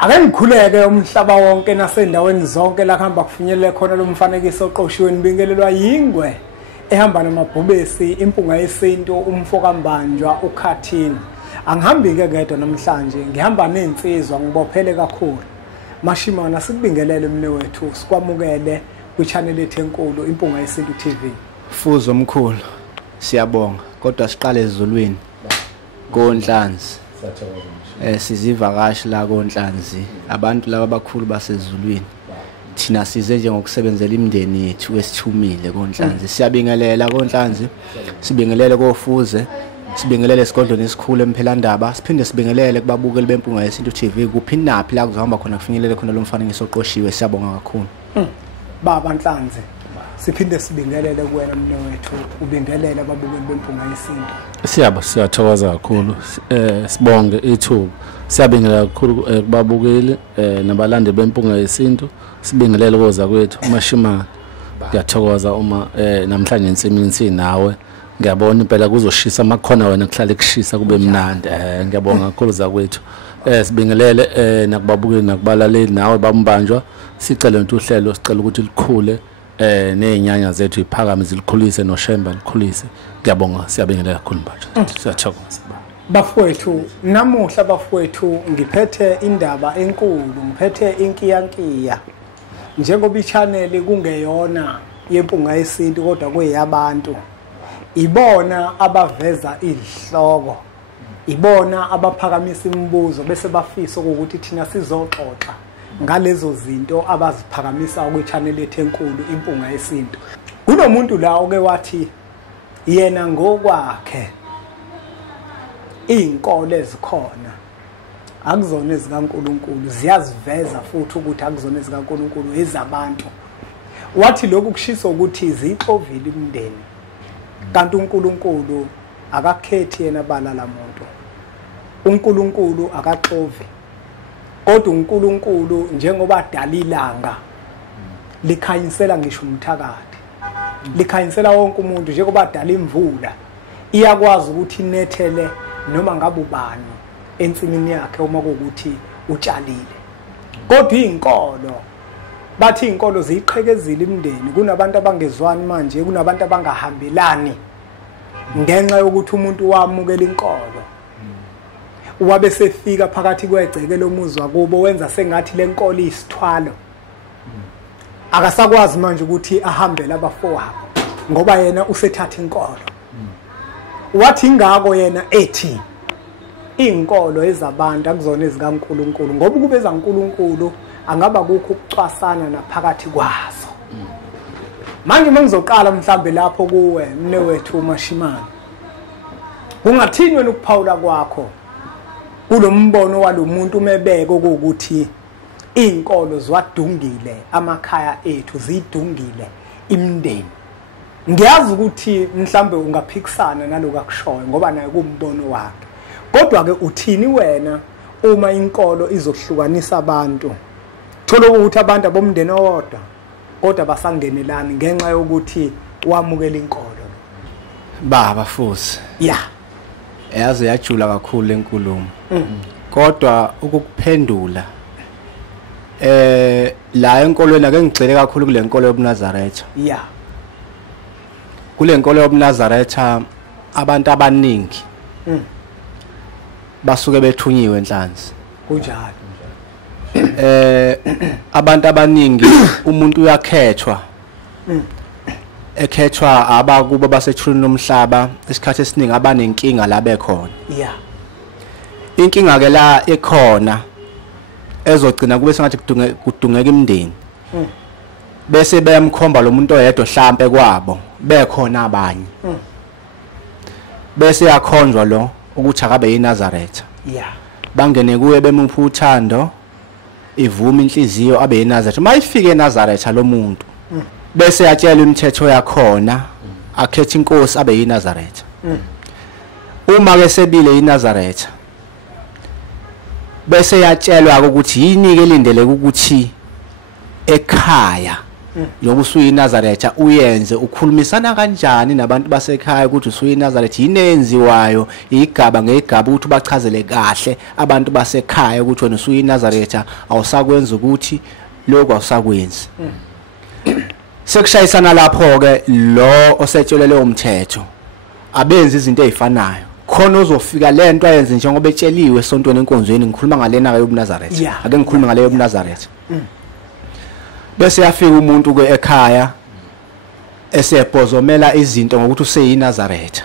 Ake ngikhuleke umhlaba wonke nasendaweni zonke la kuhamba kufinyelele khona lo mfanekiso oqoshiwe nibingelelwa yingwe ehamba namabhubesi impunga yesintu umfo kaMbanjwa uKhathini. Angihambi ke gedwa namhlanje ngihamba nensizwa ngibophele kakhulu. Mashimana sikubingelele mne wethu sikwamukele kwi-channel yethu enkulu impunga yesintu TV. Fuzo omkhulu siyabonga kodwa siqale ezulwini koNhlanzi. Sizivakashi la koNhlanzi abantu laba abakhulu basezulwini thina size nje ngokusebenzela imindeni yethu esithumile koNhlanzi. Siyabingelela koNhlanzi, sibingelele koFuze, sibingelele esigodlweni esikhulu eMphelandaba, siphinde sibingelele kubabukeli bempunga yesintu TV kuphi naphi la kuzohamba khona kufinyelele khona lo mfanekiso oqoshiwe. Siyabonga kakhulu baba Nhlanzi, siphinde sibingelele kuwena mne wethu ubingelele ababukeli bempunga yesintu. Siyathokoza kakhulu, sibonge ithuba. Siyabingelela kakhulu kubabukeli nabalandeli bempunga yesintu. Sibingelele koza kwethu uMashimane. Ngiyathokoza uma namhlanje ensimini sinawe. Ngiyabona impela kuzoshisa amakhona wena kuhlale kushisa kube mnandi. Ngiyabonga kakhulu zakwethu. Sibingelele nakubabukeli nakubalaleli nawe baMbanjwa. Sicela ukuthi uhlelo sicela ukuthi likhule nezinyanya zethu iphakame zilikhulise noShemba likhulise. Ngiyabonga, siyabingelela kakhulu Mbanjwa. Siyathokoza. Bafowethu, namuhla bafowethu ngiphethe indaba enkulu, ngiphethe inkiyankiya. Njengoba i-channel kungeyona yempunga yesintu kodwa kuyabantu. Ibona abaveza izihloko. Ibona abaphakamisa imibuzo bese bafisa ukuthi thina sizoxoxa ngalezo zinto abaziphakamisa kwi-channel yethu enkulu impunga yesintu. Kunomuntu la oke wathi yena ngokwakhe izinkolo ezikhona akuzona ezikaNkuluNkulu, ziyaziveza futhi ukuthi akuzona ezikaNkuluNkulu ezabantu. Wathi lokhu kushiso ukuthi zixovile imindeni. Kanti uNkulunkulu akakhethi yena balala muntu. uNkulunkulu akaxovi. Kodwa uNkulunkulu njengoba adala ilanga likhanyisela ngisho umthakathi. Likhanyisela wonke umuntu njengoba adala imvula. Iyakwazi ukuthi inethele noma ngabe ubani ensimini yakhe uma kuukuthi utshalile. Kodwa izinkolo bathi izinkolo ziyiqhekezile imindeni. Kunabantu abangezwani manje, kunabantu abangahambelani ngenxa yokuthi umuntu wamukela inkolo. Wabe sefika phakathi kwegceke lomuzwa kubo wenza sengathi lenkolo isithwalo. Akasakwazi manje ukuthi ahambele abafowabo ngoba yena usethatha inkolo. Wathi ingako yena ethi izinkolo ezabantu akuzona ezikaNkuluNkulu ngoba kube ezaNkuluNkulu angaba kukho ukucwasana naphakathi kwazo. Manje mangizoqala mhlambe lapho kuwe mne wethu uMashimane. Kungathini wena ukuphawula kwakho kulombono walomuntu umebeko ukuthi izinkolo zwadungile amakhaya ethu zidungile imindeni. Ngiyazi ukuthi mhlambe ungaphikisana naloku akushoyo ngoba naye kumbono wakhe. Kodwa ke uthini wena uma inkolo izohlukanisa abantu? Thola ukuthi abantu abomndeni owodwa kodwa basangenelani ngenxa yokuthi wamukela inkolo. baba Fuze. Yazi yajula kakhulu lenkulumo. Kodwa ukukuphendula la enkolweni ake ngigxile kakhulu kule nkolo yobuNazaretha. Kule nkolo yobuNazaretha abantu abaningi basuke bethunyiwe enhlanzi. Kunjalo. Abantu abaningi umuntu uyakhethwa. Ekhethwa abakubo basethulini lomhlaba isikhathi esiningi abanenkinga la bekhona. Inkinga ke la ekhona ezogcina kube sengathi kudungeka imindeni. Bese bayamkhomba lo muntu oyedwa mhlambe kwabo bekhona abanye. Bese yakhonjwa lo ukuthi akabe yiNazaretha. Bangene kuye bemupha uthando ivuma inhliziyo abe yiNazaretha. Mayifike eNazaretha lo muntu bese yatshela imithetho yakhona akhetha inkosi abe yiNazaretha. Uma ke sebile yiNazaretha bese yatshelwa ukuthi yini ke lindeleke ukuthi ekhaya njengoba usuyiNazaretha uyenze ukhulumisana kanjani nabantu basekhaya ukuthi usuyiNazaretha inenziwayo igaba ngegaba ukuthi bachazele kahle abantu basekhaya ukuthi wena usuyiNazaretha awusakwenza ukuthi lokho awusakwenzi sekushayisana lapho ke lo osetshele umthetho abenza izinto ezifanayo khona uzofika lento ayenze njengoba etsheliwe esontweni enkonzweni ngikhuluma ngalena yobuNazaretha ake ngikhuluma ngale yobuNazaretha bese yafika umuntu ke ekhaya esebhozomela izinto ngokuthi useyiNazaretha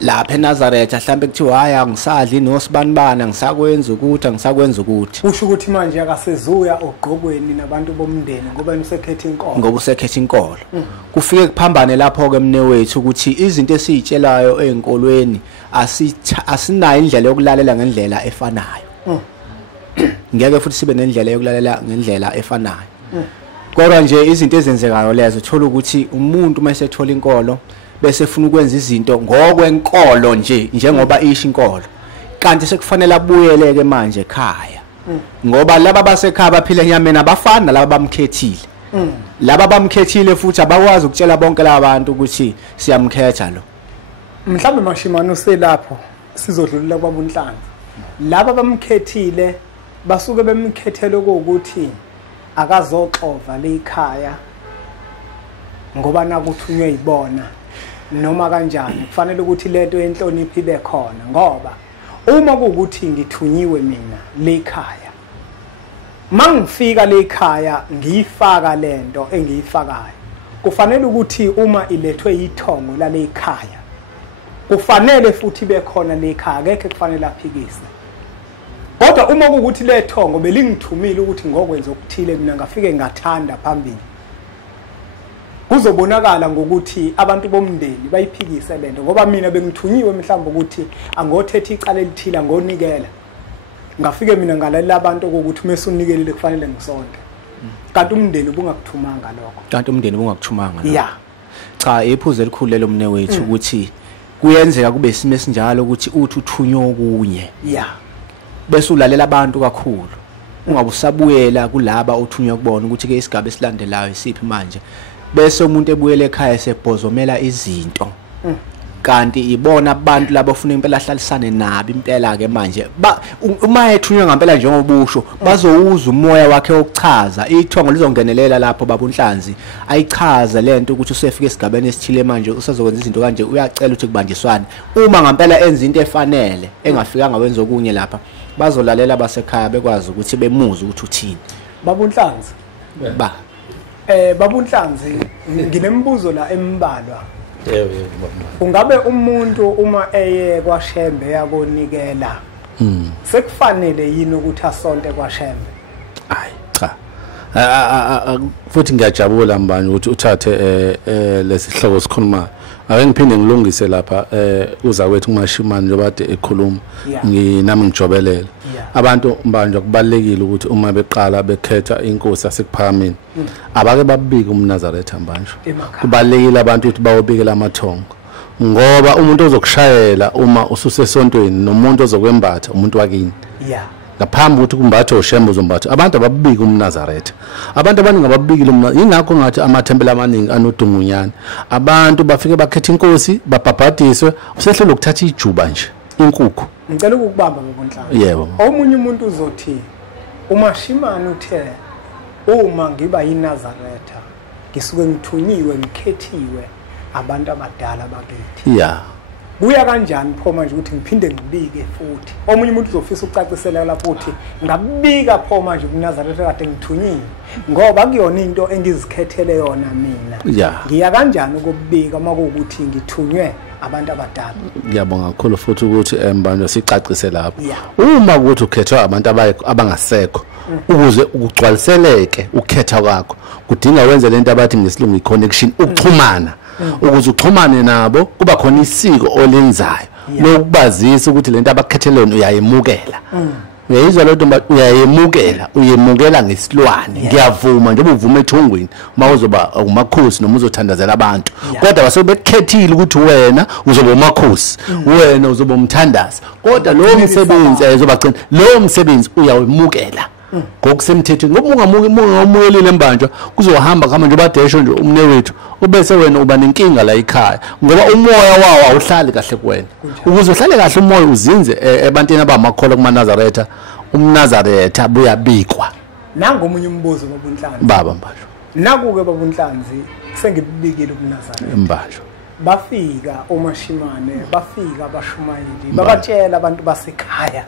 lapha eNazaretha mhlambe kuthiwa hayi angisadli nosibani angisakwenza ukuthi usho ukuthi manje akasezuya ogqokweni nabantu bomndeni ngoba usekhetha inkolo kufike kuphambane lapho ke mne wethu ukuthi izinto esizitshelayo einkolweni asinayo indlela yokulalela ngendlela efanayo ngeke futhi sibe nendlela yokulalela ngendlela efanayo kodwa nje izinto ezenzekayo lezo thola ukuthi umuntu mase thola inkolo bese ufuna ukwenza izinto ngokwenkolo nje njengoba isho inkolo kanti sekufanele abuyeleke manje ekhaya ngoba laba basekhaya baphila enyameni abafana laba bamkhethile laba bamkhethile futhi abakwazi ukutshela bonke labantu ukuthi siyamkhetha lo mhlawumbe Mashimane uselapho sizodlulula kwabuNhlanzi laba bamkhethile basuke bemkhethele ukuthi akazoxova lekhaya ngoba nakuthunywe ibona noma kanjani kufanele ukuthi lento yenhlonipho ibe khona ngoba uma kuukuthi ngithunyiwe mina lekhaya mangifika lekhaya ngiyifaka lento engiyifakayo kufanele ukuthi uma ilethwe ithongo la lekhaya kufanele futhi ibe khona lekhaya ngeke kufanele aphikise kodwa uma kuukuthi lethongo belingithumile ukuthi ngokwenza okuthile mina ngafike ngathanda phambili kuzobonakala ngokuthi abantu bomndeni bayiphikise lento ngoba mina bengithunyiwe mhlawumbe ukuthi angothethe icala elithila ngonikela ngafike mina ngalalela abantu ukuthi mesunikelile kufanele ngisonke kanti umndeni ubungakuthumanga lokho cha iphuze elikhulu lelo mne wethu ukuthi kuyenzeka kube isimo esinjalo ukuthi uthi uthunywe okunye bese ulalela abantu kakhulu ungabe usabuyela kulaba uthunywe kubona ukuthi ke isigaba esilandelayo isiphi manje bese umuntu ebuyele ekhaya esebhozomela izinto kanti ibona abantu labo ufuna impela ahlalisane nabo impela ke manje uma ethunywe ngempela njengobusho bazowuza umoya wakhe okuchaza ithongo lizongenelela lapho babuNhlanzi ayichaza lento ukuthi usefika esigabeni esithile manje usazokwenza izinto kanje uyacela ukuthi kubanjiswane uma ngempela enza into efanele engafikanga wenza okunye lapha bazolalela abasekhaya bekwazi ukuthi bemuze ukuthi uthini babuNhlanzi babuNhlanzi nginembuzo la embalwa ungabe umuntu uma eye kwaShembe yakonikela sekufanele yini ukuthi asonte kwaShembe cha futhi ngiyajabula mbani ukuthi uthathe lesihloko sikhuluma ake ngiphinde ngilungise lapha uza kwethu uMashimane njengoba ade ekhuluma nginami ngijobelela abantu mbanje kubalekile ukuthi uma beqala bekhetha inkosi yasekuphakameni abake babike umNazaretha mbanje kubalekile abantu ukuthi bawobikela amathongo ngoba umuntu ozokushayela uma ususesontweni nomuntu ozokwembatha umuntu wakini ngaphambi ukuthi kumbathe uShembe uzombatha abantu ababiki umNazaretha abantu abaningi ababikile ingakho ngathi amathempeli amaningi anodungunyana abantu bafike bakhetha inkosi babhabhadiswe usehlelo ukuthatha ijuba nje inkukhu ngicela ukubamba ngoNhlanzi yebo omunye umuntu uzothi uMashimane uthe uma ngiba yiNazaretha ngisuke ngithunyiwe ngikhethiwe abantu abadala bakithi kuya kanjani pho manje ukuthi ngiphinde ngibike futhi omunye umuntu uzofisa ukucacisela lapho uthi ngabika pho manje kuNazaretha kade ngithunyiwe ngoba kuyona into engizikhethele yona mina ngiya kanjani ukubika makuukuthi ngithunywe abantu abadala ngiyabonga kakhulu futhi ukuthi mbanje sicacisele lapho uma ukuthi ukhethwa abantu abangasekho ukuze ukugcwaliseleke ukhetha kwakho kudinga wenze lento abathi ngesilungu iconnection ukuxhumana ukuze uxhumane nabo kuba khona isiko olenzayo lokubazisa ukuthi lento abakhethelene uyayemukela uyayizwa lo nto uyemukela ngesilwane ngiyavuma njengoba uvuma ethongweni uma uzoba umakhosi noma uzothandazela abantu kodwa basebekhethile ukuthi wena uzoba umakhosi wena uzoba umthandazi kodwa lo msebenzi ayizobagcina lo msebenzi uyawemukela ngokusemthethweni ngoba ungamuyelile embanjwa kuzohamba kama nje badesho nje umnewethu ubese wena uba nenkinga la ekhaya ngoba umoya wawo awuhlali kahle kuwena ukuze uhlale kahle umoya uzinze ebantini abamakholwa kumaNazaretha umNazaretha buyabikwa nangomunye umbuzo babunhlanzi baba mbanjwa nakuke babunhlanzi sengibikile kuNazaretha mbanjwa bafika omashimane bafika abashumayeli babatshela abantu basekhaya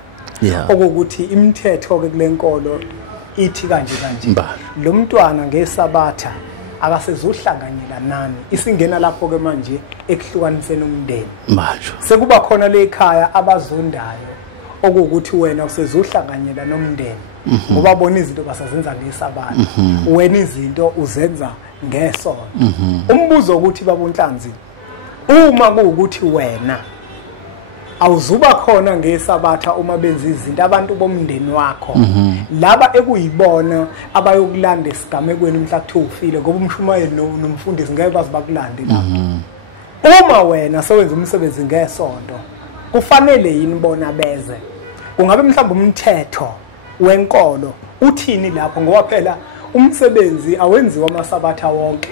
okuthi imithetho ke kulenkolo ithi kanje lo mntwana ngesabatha akasezohlanganyela nani isingena lapho ke manje ekuhlukaniseni umndeni manje sekuba khona le ekhaya abazondayo okuthi wena usezohlanganyela nomndeni ngoba bona izinto basazenza ngesabatha wena izinto uzenza ngesonto umbuzo ukuthi babunhlanzi uma kuukuthi wena awuzuba khona ngesabatha uma benza izinto abantu bomndeni wakho laba ekuyibona abayokulanda esigamekweni mhla kuthiwa ufile ngoba umshumayeli nomfundisi ngeke baze bakulande lapho uma wena sewenza umsebenzi ngesonto kufanele yini bona beze kungabe mhlawumbe umthetho wenkolo uthini lapho ngoba phela umsebenzi awenziwa amasabatha wonke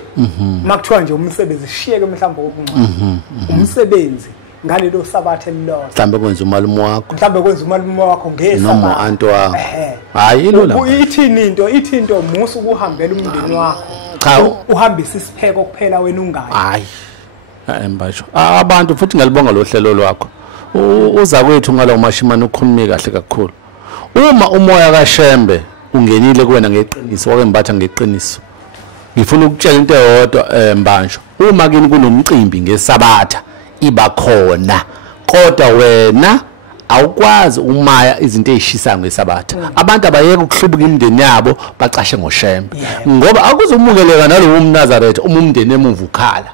makuthiwa nje umsebenzi shiyeke mhlawumbe okuncane umsebenzi ngalelo sabatha elilodwa mhlambe kwenza umalume wakho ngesabatha noma anto wakho hayi ilula ithi into musu ukuhambela umndeni wakho cha uhambisa isipheko kuphela wena ungayi hayi mbasho abantu futhi ngalibonga lo hlelo lwakho uza kwethu ngalo mashimane ukhulumi kahle kakhulu uma umoya kaShembe ungenile kuwena ngeqiniso wakembatha ngeqiniso ngifuna ukutshela into eyodwa mbanjwa uma kini kunomcimbi ngesabatha iba khona kodwa wena awukwazi umaya izinto ezishisayo ngesabatha abantu abayeke ukuhlubuka imindeni yabo baqashe ngoShembe ngoba akuzumukeleka nalowo umNazaretha umndeni emuva ukhala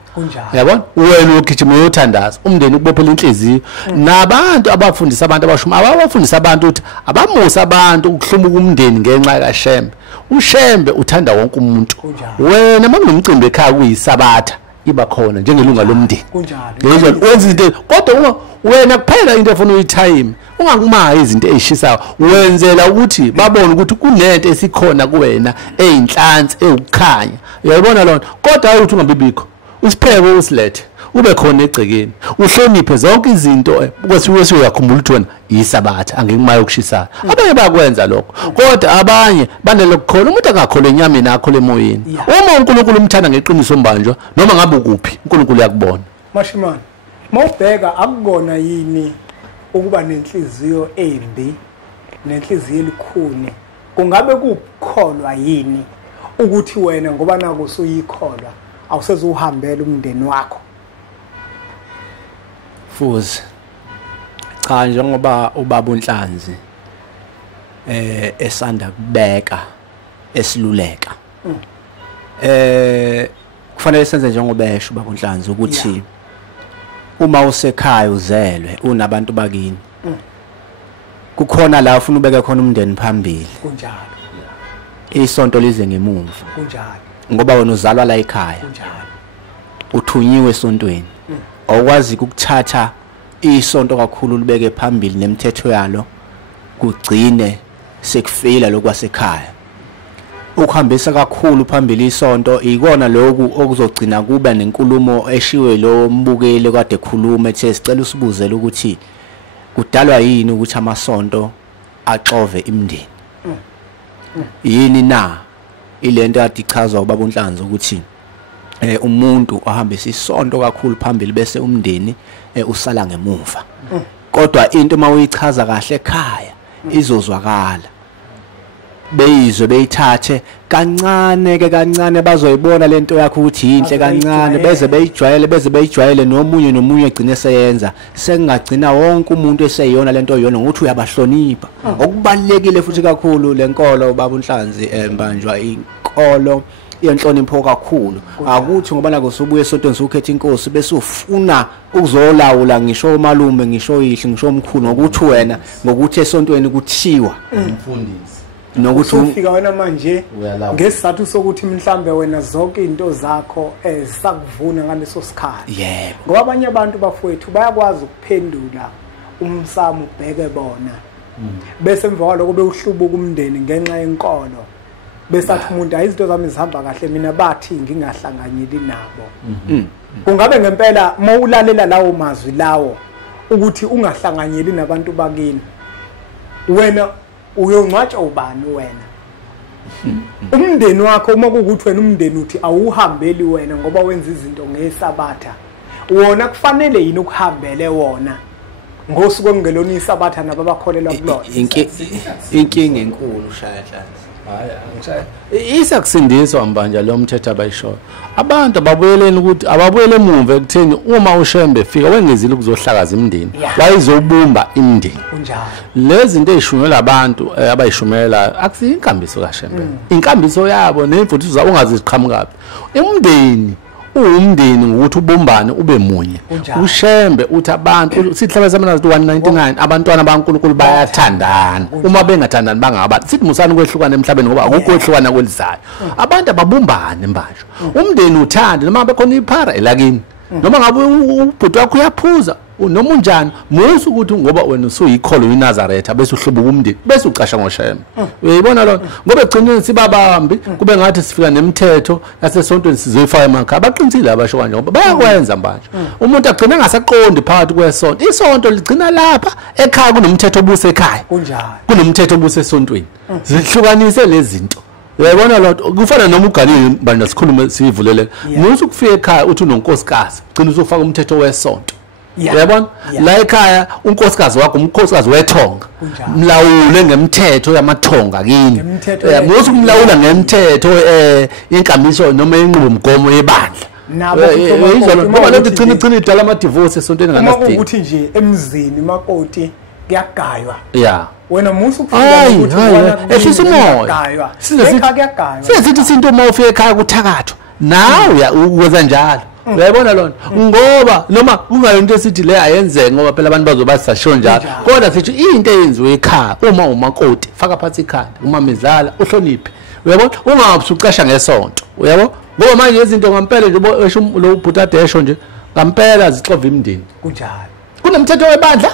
yabona wena ugijima uyothandaza umndeni ukubophela inhliziyo nabantu abafundisa abantu abashuma abafundisa abantu ukuthi abamusa abantu ukuhlumuka umndeni ngenxa kaShembe uShembe uthanda wonke umuntu wena makunomcimbi ekhaya kuyisabatha iba khona njengelunga lomndeni kunjalo wenza izinto kodwa uma wena kuphela into efuna uyitime ungakumayi izinto ezishisayo wenzela ukuthi babone ukuthi kunento esikhona kuwena eyinhlansi ewukhanya uyayibona lona kodwa ayithi ungabibikho usipheke usilethe ube khona egcekeni uhloniphe zonke izinto kwesiwe uyakhumbula ukuthi wena yisabatha angikumaye ukushisayo abanye bakwenza lokho kodwa abanye banelokukhola umuntu angakhola enyameni akho lemoyeni uma uNkulunkulu umthanda ngeqiniso mbanjwa noma ngabe ukuphi uNkulunkulu yakubona mashimane mawubheka akukona yini ukuba nenhliziyo embi nenhliziyo elikhuni kungabe kukholwa yini ukuthi wena ngoba nako usuyikholwa awusezuhambela umndeni wakho futhi cha njengoba ubaba uNhlanzi esanda kubeka esiluleka kufanele senze njengoba esho ubaba uNhlanzi ukuthi uma usekhaya uzelwe unabantu bakini kukhona la ufuna ubeke khona umndeni phambili kunjalo isonto lize ngemuva kunjalo ngoba wena uzalwa la ekhaya kunjalo uthunyiwe esontweni awukwazi ukuthatha isonto kakhulu libeke phambili nemithetho yalo kugcine sekufeyila lokwasekhaya ukuhambisa kakhulu phambili isonto ikona lokhu okuzogcina kuba nenkulumo eshiwe lo mbukeli kade ekhuluma ethe sicela usibuzele ukuthi kudalwa yini ukuthi amasonto axove imndeni yini na ilento ati ichazwa ubaba uNhlanzi ukuthi umuntu ohambisa isonto kakhulu phambili bese umndeni usala ngemuva kodwa into mawuyichaza kahle ekhaya izozwakala beyizwe beyithathe kancane bazoyibona lento yakho ukuthi inhle kancane beze beyijwayele nomunye egcine seyenza sengagcina wonke umuntu eseyiyona lento yona ukuthi uyabahlonipha okubalekile futhi kakhulu lenkolo ubaba uNhlanzi mbanjwa inkolo yenhlonipho kakhulu akuthi ngoba nako usubuye esontweni sukhetha inkosi bese ufuna ukuzolawula ngisho umalume ngisho yihle ngisho omkhulu ngokuthi wena ngokuthi esontweni kuthiwa umfundisi nokuthi ufika wena manje ngesizathu sokuthi mhlambe wena zonke into zakho ezisakuvuna ngaleso sikhathi yebo ngoba abanye abantu bafowethu bayakwazi ukuphendula umsamo ubheke bona bese emva kwaloko bewuhlubuka umndeni ngenxa yenkolo besathi umuntu izinto zami zihamba kahle mina bathi ngingahlanganyeli nabo kungabe ngempela mawulalela lawo mazwi lawo ukuthi ungahlanganyeli nabantu bakini wena uyongcwatsha ubani wena umndeni wakho uma kuukuthi wena umndeni uthi awuhambeli wena ngoba wenza izinto ngesabatha wona kufanele yini ukuhambele wona ngosuku ongelona isabatha nababakholelwa kulona inkinga enkulu shayahlanzi isakusindiswa mbanja lo mthetho abayishoyo abantu ababuyeleni ukuthi ababuyele emuva ekutheni uma ushembe fika wengezile ukuzohlakaza imindeni wayizobumba imindeni kunjalo lezi zinto ezishunyelwa abantu abayishumela akusiyo inkambiso kaShembe inkambiso yabo nemfundisi zabo ungaziqhamukapi umndeni umndeni ngokuthi ubumbane ube munye uShembe uthi abantu sihlaba zamana 199 abantwana baNkulunkulu bayathandana uma bengathandani bangabantu sithi musana kwehlukana emhlabeni ngoba akukho kwehlukana kwelizayo abantu ababumbane manje umndeni uthande noma bekhona iphara elakini noma ngabe ubhuti wakho uyaphuza noma unjani musu ukuthi ngoba wena usuyikholo uNazaretha bese uhlubuka umndeni bese ucasha ngoShembe uyayibona lo ngoba egcineni sibabambi kube ngathi sifika nemithetho yasesontweni sizoyifaka emakhaya baqinisile abasho kanje ngoba bayakwenza manje umuntu agcina ngasaqondi phakathi kwesonto isonto ligcina lapha ekhaya kunomthetho obuse ekhaya kunjalo kunomthetho obuse esontweni zihlukanise lezi zinto uyabona lo kufana noma ugalile bani sikhulume sivulele musu kufika ekhaya uthi unonkosikazi ugcina usufaka umthetho wesonto uyabona la ekhaya unkosikazi wakho umkhosikazi wethonga mlawule ngemthetho yamathonga kini musu kumlawula ngemthetho inkambiso noma inqubomgomo yebandla nabo izolo ngoba lo ugcina idala ama divorce esontweni nganasidingo ukuthi nje emzini makoti kuyagaywa wena musu ukufika ukuthi wena ehlisa umoya sizithi isinto uma ufika ekhaya kuthakatho nawe uwenza njalo uyayibona lona ngoba noma kungayinto esithi le ayenzeke ngoba phela abantu bazoba sasho njalo kodwa sithi into eyenziwe ekhaya uma umakoti faka phansi ikhanda uma mizala uhloniphe uyabona ungabusucasha ngesonto uyabo ngoba manje izinto ngampela nje lo bhuta desho nje ngampela zixova imndeni kunjalo kunomthetho webandla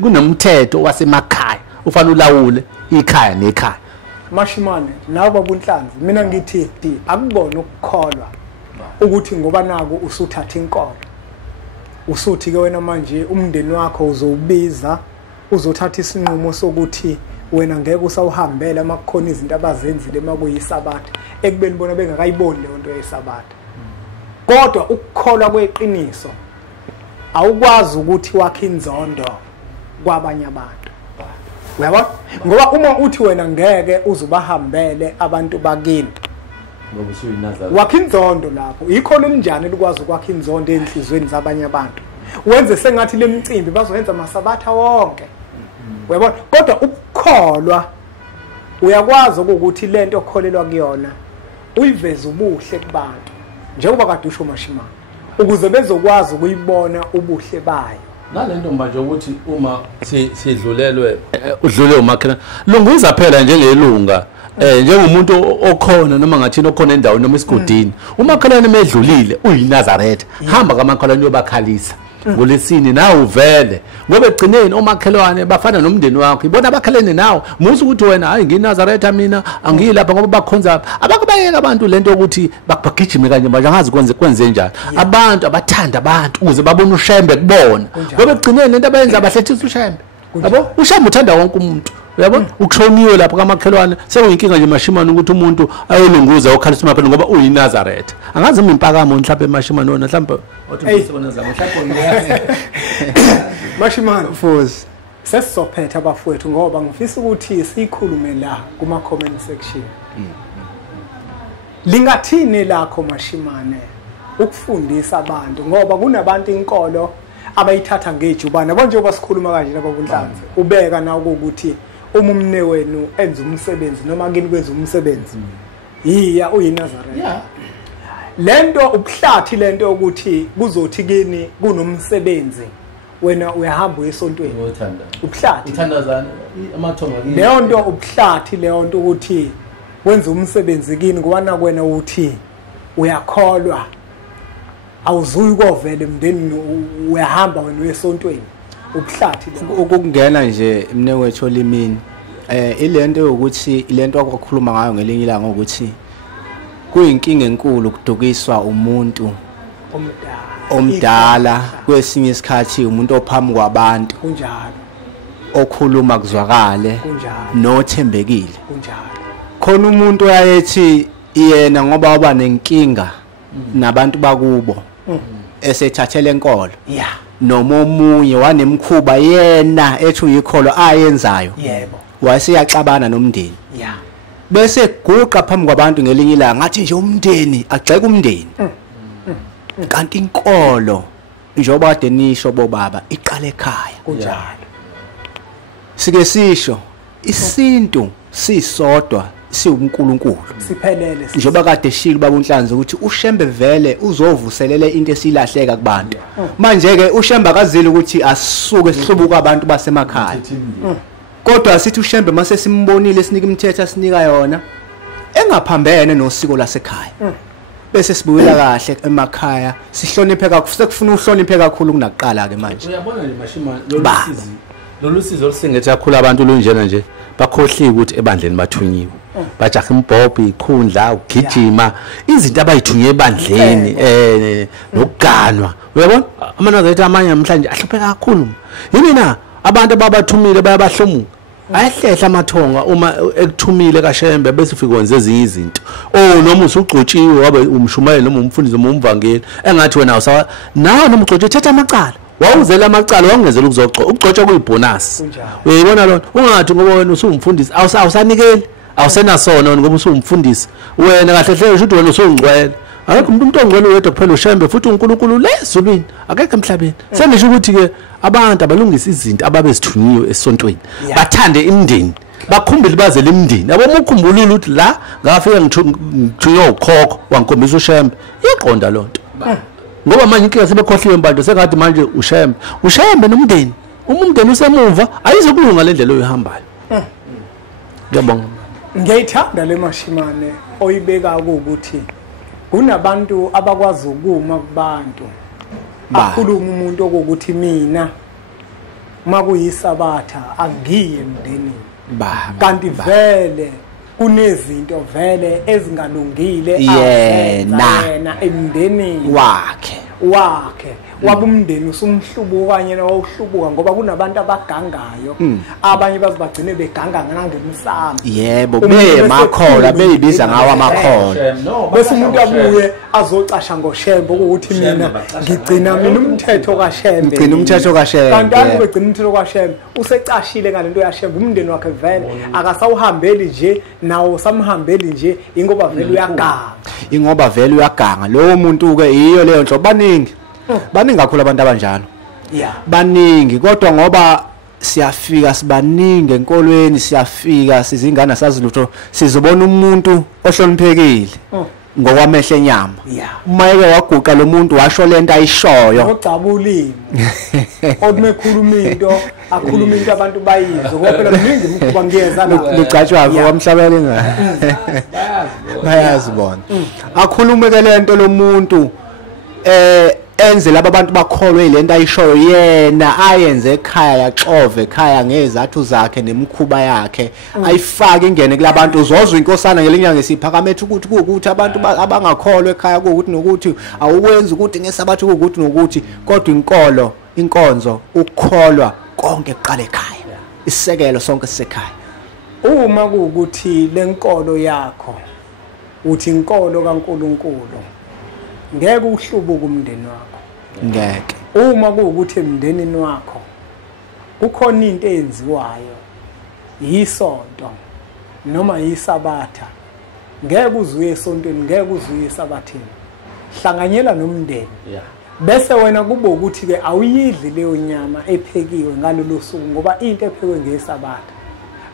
kunomthetho wasemakhaya ufanele ulawule ikhaya nekhaya Mashimane nawe babunhlanzi mina ngithi akubona ukukholwa ukuthi ngoba nako usuthatha inkolo usuthi ke wena manje umndeni wakho uzowubiza uzothatha isinqumo sokuthi wena ngeke usawuhambela makukhona izinto abazenzile makuyisabatha ekubeni bona bengakayiboni le nto yesabatha kodwa ukukholwa kweqiniso awukwazi ukuthi wakhe inzondo kwabanye abantu uyabona ngoba uma uthi wena ngeke uzubahambele abantu bakini ngoba usuyinazareth wakhe inzondo lapho ikhona elinjani likwazi ukwakha inzondo enhlizweni zabanye abantu wenze sengathi lemicimbi bazoyenza masabatha wonke uyabona kodwa ukukholwa uyakwazi ukuthi lento okholelwa kuyona uyiveze ubuhle kubantu njengoba kade usho Mashimane ukuze bezokwazi ukuyibona ubuhle bayo nalento manje ukuthi uma sidlulelwe udlule umakhelwane lunguza phela njengelunga njengomuntu okhona noma ngathini okhona endaweni noma esigodini umakhelwane medlulile uyinazaretha hamba kamakhelwane yobakhalisa ngolesini nawe uvele ngoba egcineni omakhelwane bafana nomndeni wakho ibona abakhelene nawe musu ukuthi wena hayi nginazaretha mina angilapha ngoba bakhonza abakubayeka abantu lento ukuthi bagijime kanje manje angazi kwenze njani abantu abathanda abantu ukuze babone uShembe kubona ngoba egcineni lento abayenza abahlethisa uShembe yabo uShembe uthanda wonke umuntu uyabona ukushoniwe lapha kamakhelwane sekuyinkinga nje Mashimane ukuthi umuntu ayolunguza okhalisa umakhelwane ngoba uyinazaretha angazi impakamo mhlawumbe eMashimane wona mhlawumbe Mashimane futhi sesizophetha abafowethu ngoba ngifisa ukuthi sikhulume la kuma comment section lingathini lakho Mashimane ukufundisa abantu ngoba kunabantu inkolo abayithatha ngejubana bonke basikhuluma kanje lababunhlanzi ubeka nawo ukuthi umumne wenu enza umsebenzi noma kini kwenza umsebenzi yiya uyinazaretha lento ubuhlathi lento ukuthi kuzothi kini kunomsebenzi wena uyahamba esontweni ubuhlathi uthandazana amathonga kini leyo nto ubuhlathi leyo nto ukuthi wenza umsebenzi kini ngoba nakwena uthi uyakholwa awuzuyi kovela emndeni uyahamba wena esontweni ubuhlathi ukungena nje mnewethu olimini ilento ukuthi ilento akwakhuluma ngayo ngelinye ilanga ukuthi kuyinkinga enkulu ukudukiswa umuntu omdala kwesinye isikhathi umuntu ophambi kwabantu kunjalo okhuluma kuzwakale kunjalo nothembekile kunjalo khona umuntu oyayethi yena ngoba waba nenkinga nabantu bakubo esethathele enkolo yeah noma omunye wanemkhuba yena ethu yikholo ayenzayo yebo wayeseyaxabana nomndeni yeah bese guqa phambi kwabantu ngelinye ilanga ngathi nje umndeni agxeka umndeni kanti inkolo njengoba kade nisho bobaba iqala ekhaya kunjalo sike sisho isintu sisodwa siwuNkulunkulu siphelele njengoba kade shilo baba uNhlanzi ukuthi uShembe vele uzovuselele into esilahleka kubantu manje ke uShembe akazile ukuthi asisuke sihlubuka abantu basemakhaya kodwa sithi uShembe mase simbonile sinika imithetho sinika yona engaphambene nosiko lasekhaya bese sibuyela kahle emakhaya sihloniphe kakhulu sekufuna uhloniphe kakhulu kunakuqala ke manje uyabona nje mashima lolu sizo lisingethe kakhulu abantu lonjena nje bakhohliwe ukuthi ebandleni bathunyiwe bajaha imbhobho ikhundla ugijima izinto abayithunye ebandleni nokuganwa uyabona amanazi ethi amanye namhlanje ahlupheka kakhulu yini na abantu ababathumile bayabahlomuka ayahlehla amathonga uma ekuthumile kaShembe bese ufike wenze ezinye izinto noma usugcotshiwe wabe umshumayeli noma umfundisi noma umvangeli engathi wena nawe noma ugcotshiwe thatha amacala wawuzela amacala wangezela ukugcotshwa kuyibonus uyibona lona ungathi ngoba wena usumfundisi awusanikeli awusenasona ngoba usumfundisi wena kahle hle usho ukuthi wena usungcwele akekho umuntu ongcwele wedwa kuphela uShembe futhi uNkulunkulu lezulwini akekho emhlabeni sendisho ukuthi ke abantu abalungisa izinto ababezithunyiwe esontweni bathande imndeni bakhumbule bazele imndeni yabo umukhumbulile ukuthi la ngafika ngithunywa ukhokho wangikhombisa uShembe iqonda lonto ngoba manje inkinga sebekhohliwe imbanto sengathi manje uShembe nomndeni umndeni usemuva ayizokulunga le ndlela oyihambayo ngiyabonga ngiyithanda le mashimane oyibeka ukuthi kunabantu abakwazi ukuma kubantu akhuluma umuntu okuthi mina makuyisabatha angiye emndenini kanti vele kunezinto vele ezingalungile yena emndenini wakhe wabumndeni usumhlubuka kanye nawuhlubuka ngoba kunabantu abagangayo abanye bazibagcine beganga ngemsamo yebo bemakhola beyibiza ngawo amakhola bese umuntu abuye azocasha ngoShembe ukuthi mina ngigcina umthetho kaShembe kanti begcina umthetho kaShembe usecashile ngalento yaShembe umndeni wakhe vele akasawuhambeli nje nawo samhambeli nje ingoba vele uyaganga lowo muntu ke iyo leyo nhlobo baningi kakhulu abantu abanjalo baningi kodwa ngoba siyafika sibaningi enkolweni siyafika sizingana sazi lutho sizobona umuntu ohloniphekile ngokwamehla enyama uma eke waguqa lo muntu washo lento ayishoyo ocabulile odumekhuluma into akhuluma into abantu bayizwe ngoba phela mningi umkhuba ngiyeza la licatshwa kwamhlabeni bayazibona akhulume ke lento lo muntu enze laba bantu bakholwe lento ayishoyo yena ayenze ekhaya yaxove ekhaya ngezathu zakhe nemkhuba yakhe ayifake ingene kulabantu uzozwa inkosana ngelinyanga ngesiphakameth ukuthi ukuthi abantu abangakholwe ekhaya ukuthi nokuthi awukwenza ukuthi ngesabathu ukuthi nokuthi kodwa inkonzo ukukholwa konke kuqala ekhaya isisekelo sonke sisekhaya uma kuukuthi lenkolo yakho uthi inkolo kaNkuluNkulu ngeke uhlubuke umndeni wakho ngeke uma kuukuthi emndenini wakho kukhona into eyenziwayo yisonto noma yisabatha ngeke uzuye esontweni ngeke uzuye esabathini hlanganyela nomndeni bese wena kube ukuthi ke awuyidli leyo nyama ephekiwe ngalolu suku ngoba into ephekwe ngesabatha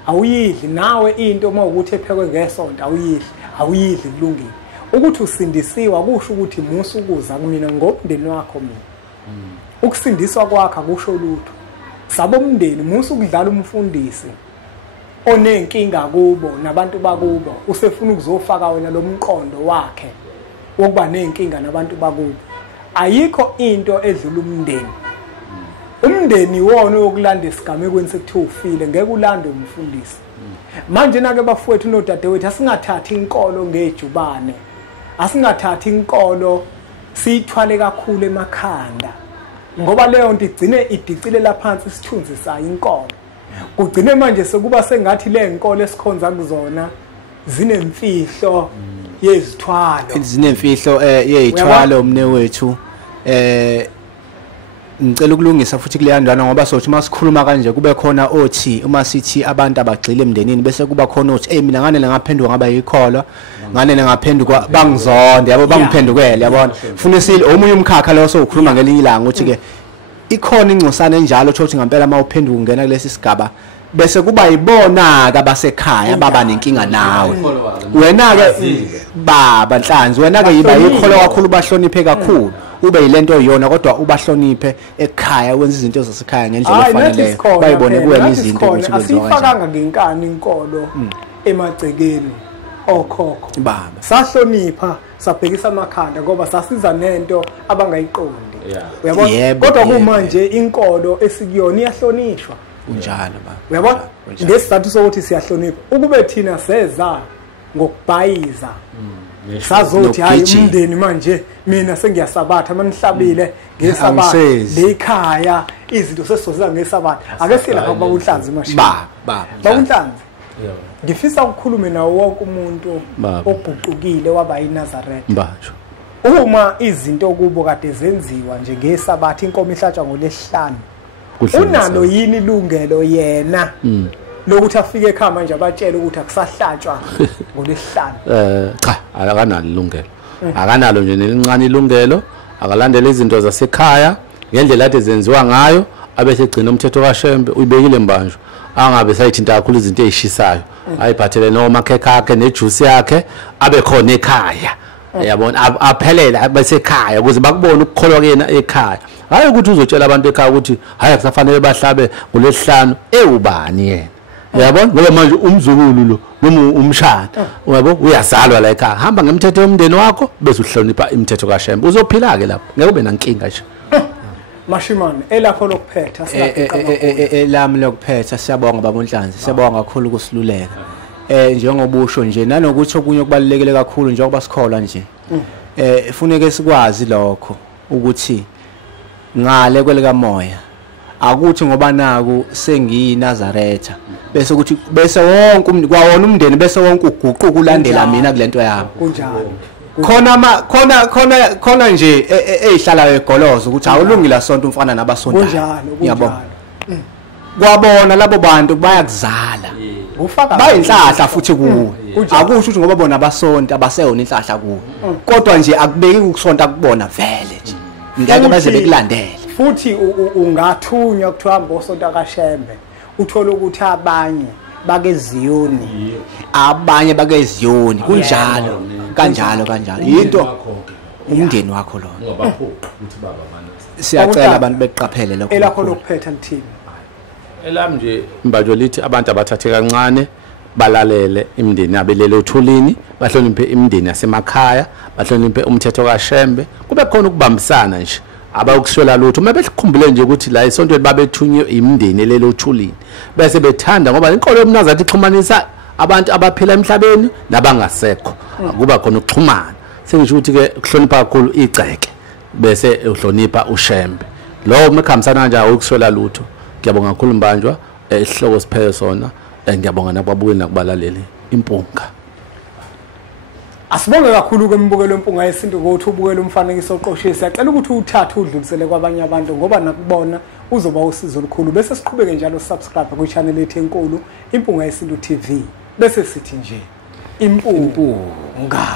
awuyidli nawe into uma ukuthi ephekwe ngesonto awuyidli kulungile ukuthi usindisiwe akusho ukuthi musu ukuza kumina ngomndeni wakho mina ukusindiswa kwakhe akusho lutho sabo umndeni musu ukudlala umfundisi onenkinga kubo nabantu bakubo usefuna ukuzofaka wena lo mqondo wakhe wokuba nenkinga nabantu bakubo ayikho into edlula umndeni umndeni wona yokulanda isigamekweni sekuthiwa ufile ngeke ulande umfundisi manje nake bafowethu nodadewethu asingathathi inkolo ngejubane asingathathi inkolo siyithwale kakhulu emakhanda ngoba leyo nto igcine idicile laphansi isithunzi sayo inkolo kugcine manje sekuba sengathi le nkolo esikhonza kuzona zinemfihlo yezithwalo zinemfihlo yezithwalo umne wethu ngicela ukulungisa futhi kuleyanjana ngoba sothi masikhuluma kanje kube khona othi uma sithi abantu abagxile emndenini bese kuba khona othi mina nganele ngaphenduka ngaba yikholwa nganele ngaphenduka bangizonde yabo bangiphendukele yabona ufuna isile omunye umkhakha lo sokhuluma ngelinye ilanga uthi ke ikhona ingcosana enjalo ukuthi ngempela mawuphenduka ungena kulesi sigaba bese kuba yibona ka basekhaya baba nenkinga nawe wena ke baba Nhlanzi wena ke yiba yikholwa kakhulu bahloniphe kakhulu ube yilento yona kodwa ubahloniphe ekhaya wenza izinto zasekhaya ngendlela efanele bayibone kuwena izinto ukuthi kwenziwa kanjani asifakanga ngenkani inkolo emagcekeni okhokho baba sahlonipha sabhekisa amakhanda ngoba sasiza nento abangayiqondi uyabona kodwa kumanje inkolo esikuyona iyahlonishwa unjalo baba uyabona ngesizathu sokuthi siyahlonipha ukube thina seza ngokubhayiza sazothi hayi umndeni manje mina sengiyasabatha manihlabile ngesabatha lekhaya izinto sesizoza ngesabatha ake silapha bakuNhlanzi mashini baba bakuNhlanzi ngifisa ukukhuluma nawo wonke umuntu oguqukile waba yiNazaretha basho uma izinto kubo kade zenziwa nje ngesabatha inkomo ihlatshwa ngolesihlanu unalo yini ilungelo yena lokuthi afike ekhaya manje abatshela ukuthi akusahlatshwa ngolesihlanu cha akanalo ilungelo akanalo nje nelincane ilungelo akalandele izinto zasekhaya ngendlela ade zenziwa ngayo abese gcina umthetho kaShembe uyibekile mbanjwa angabe sayithinta kakhulu izinto ezishisayo ayiphathele noma khekha yakhe nejuice yakhe abe khona ekhaya yabona aphelela basekhaya ukuze bakubone ukukholwa kuyena ekhaya hayi ukuthi uzotshela abantu ekhaya ukuthi hayi akusafanele bahlabe ngolesihlanu ewubani yena yabona ngoba manje umzukulu lo noma umshana yabo uyazalwa la ekhaya hamba ngemthetho yomndeni wakho bese uhlonipha imithetho kaShembe uzophila ke lapho ngeke ube nankinga nje Mashimane elakho lokuphetha elami lokuphetha siyabonga baba Nhlanzi siyabonga kakhulu ukusiluleka njengobusho nje nanokuthi okunye okubalekile kakhulu njengoba sikholwa nje ifuneke sikwazi lokho ukuthi ngale kwelika moya akuthi ngoba naku sengiyinazaretha bese ukuthi bese wonke kwawona umndeni bese wonke uguquka ulandela mina kulento yami kunjalo khona nje ezihlala egoloza ukuthi awulungile sonto umfana nabasondayo yabo kwabona labo bantu bayakuzala ufaka bayinhlahla futhi kuwe akusho ukuthi ngoba bona abasonto abaseyona inhlahla kuwe kodwa nje akubeki ukusonta kubona vele nje ngeke baze bekulandele futhi ungathunywa kuthiwa ngosonto kaShembe uthola ukuthi abanye bakeziyoni abanye bakeziyoni kunjalo kanjalo into umndeni wakho lo ngabapho ukuthi baba manje siyacela abantu beqaphele lokho elakho lokuphetha lithini elami nje imbajo lithi abantu abathathe kancane balalele imndeni abelele uthulini bahloniphe imndeni yasemakhaya bahloniphe umthetho kaShembe kube khona ukubambisana nje abayokuswela lutho uma besikhumbule nje ukuthi la isontweni babethunywe imndeni elele uthulini bese bethanda ngoba inkolo yomNazaretha ixhumanisa abantu abaphila emhlabeni nabangasekho kuba khona ukuxhumana sengisho ukuthi ke kuhlonipha kakhulu igceke bese uhlonipha uShembe lo mekhambisana kanjani ukuswela lutho ngiyabonga kakhulu mbanjwa isihloko siphethe sona ngiyabonga nababukeli nakubalaleli impunga asibonge kakhulu kwembukelo impunga yesintu ukuthi ubukele umfanekiso oqoshile siyacela ukuthi uthathe udlulisele kwabanye abantu ngoba nakubona uzoba usizo olukhulu bese siqhubeke njalo subscribe ku channel yethu enkulu impunga yesintu TV bese sithi nje impunga